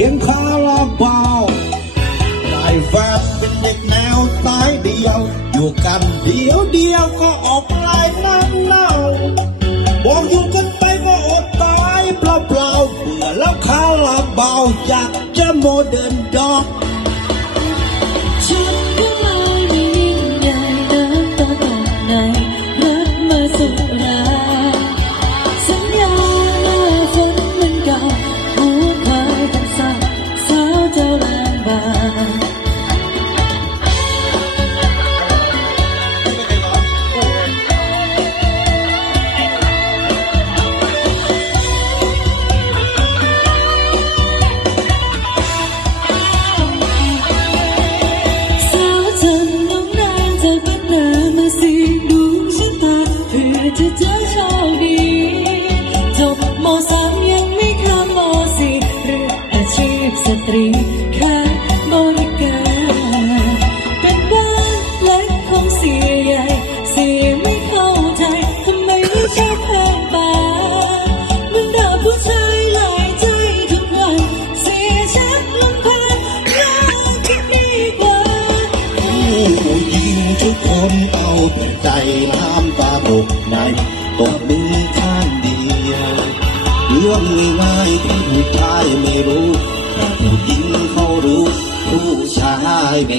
พียงคาราบาวได้แฟนเป็นเด็กแนวสายเดียว อยู่กันเดียวเดียวก็ออกลายน้ำเน่าบอกอยู่กันไปก็อดตายเปล่าเปล่าเบื่อแล้วคาราบาวอยากจะโมเดิร์นด็อกชุดก็มาไม่ยิ่งใหญ่เดินต่อต่อในรักมาสุร เพื่อจะเจอโชคดีจบมสามยังไม่ข้ามมสี่หรืออาชีพสตรีแค่บริการเป็นบ้านเล็กของเสียใหญ่เสียไม่เข้าใจทำไมไม่ชอบแพงบาบรรดาผู้ชายหลายใจทุกวันเสียชักลำพันยากคิดดีกว่าผู้หญิงทุกคนเอาแต่ใจน้ำตา ตกในตบมือข้างเดียวเรื่องง่ายๆที่ผู้ชายไม่รู้แต่ผู้หญิงเขารู้ผู้ชายไม่